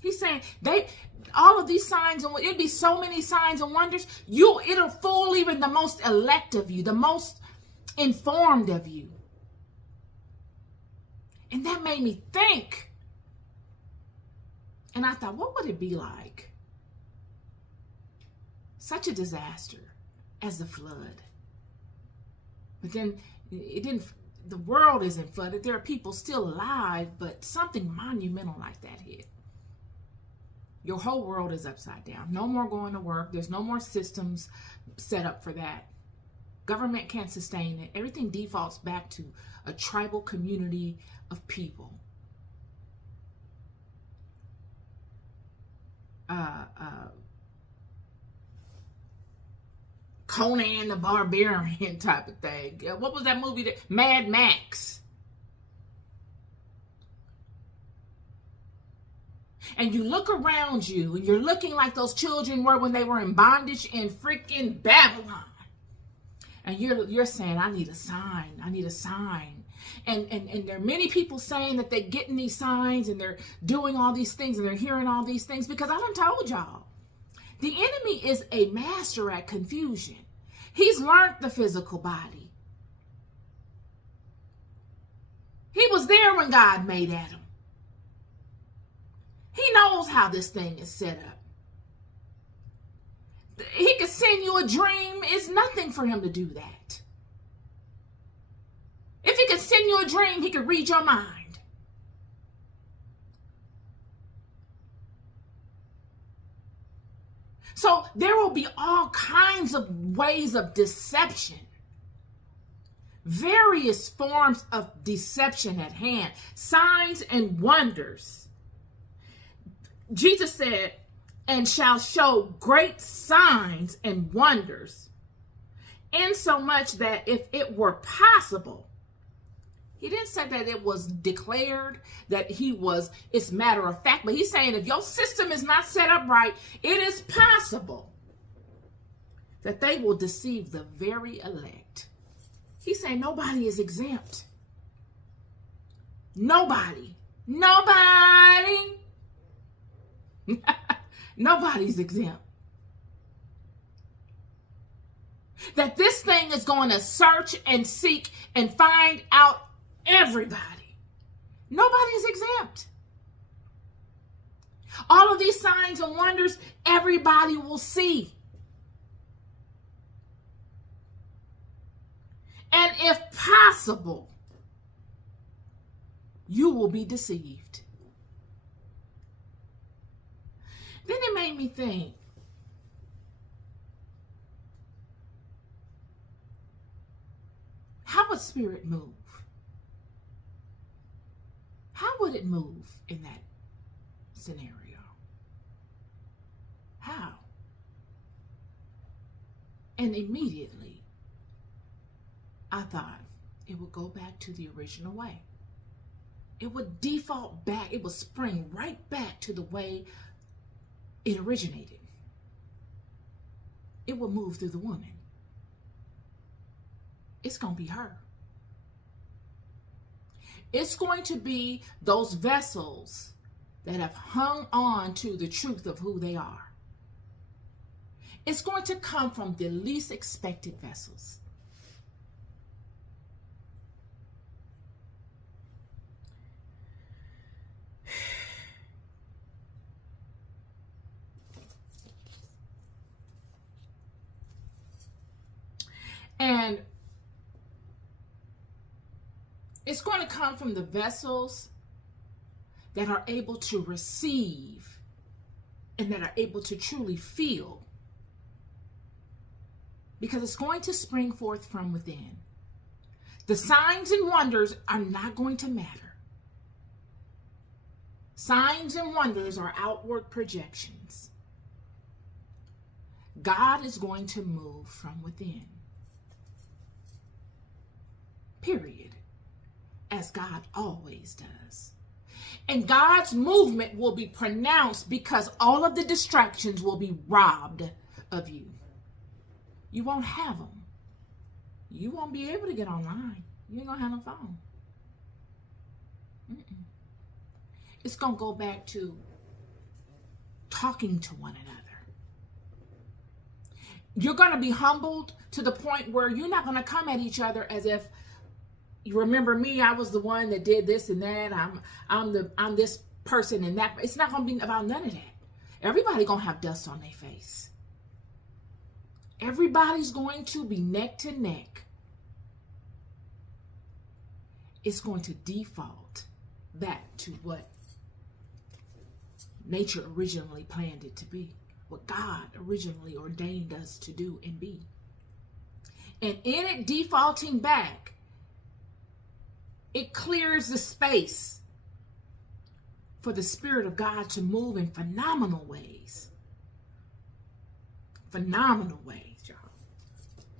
He's saying all of these signs, and it'd be so many signs and wonders. It'll fool even the most elect of you, the most informed of you. And that made me think. And I thought, what would it be like? Such a disaster as the flood. But then it didn't. The world isn't flooded. There are people still alive, but something monumental like that hit. Your whole world is upside down. No more going to work. There's no more systems set up for that. Government can't sustain it. Everything defaults back to a tribal community of people. Conan the Barbarian type of thing. What was that movie? Mad Max. And you look around you, and you're looking like those children were when they were in bondage in freaking Babylon. And you're saying, I need a sign. I need a sign. And there are many people saying that they're getting these signs and they're doing all these things and they're hearing all these things, because I done told y'all. The enemy is a master at confusion. He's learned the physical body. He was there when God made Adam. He knows how this thing is set up. He could send you a dream. It's nothing for him to do that. If he could send you a dream, he could read your mind. So there will be all kinds of ways of deception. Various forms of deception at hand. Signs and wonders. Jesus said, and shall show great signs and wonders, insomuch that if it were possible, he didn't say that it was declared, that it's matter of fact, but he's saying if your system is not set up right, it is possible that they will deceive the very elect. He's saying nobody is exempt. Nobody. Nobody's exempt. That this thing is going to search and seek and find out everybody. Nobody's exempt. All of these signs and wonders, everybody will see. And if possible, you will be deceived. Then it made me think, how would spirit move? How would it move in that scenario? How? And immediately, I thought it would go back to the original way. It would default back. It would spring right back to the way it originated. It will move through the woman. It's going to be her. It's going to be those vessels that have hung on to the truth of who they are. It's going to come from the least expected vessels. And it's going to come from the vessels that are able to receive and that are able to truly feel. Because it's going to spring forth from within. The signs and wonders are not going to matter. Signs and wonders are outward projections. God is going to move from within. Period. As God always does. And God's movement will be pronounced because all of the distractions will be robbed of you. You won't have them. You won't be able to get online. You ain't going to have no phone. It's going to go back to talking to one another. You're going to be humbled to the point where you're not going to come at each other as if, you remember me, I was the one that did this and that. I'm this person and that. It's not going to be about none of that. Everybody going to have dust on their face. Everybody's going to be neck to neck. It's going to default back to what nature originally planned it to be, what God originally ordained us to do and be. And in it defaulting back, it clears the space for the Spirit of God to move in phenomenal ways. Phenomenal ways.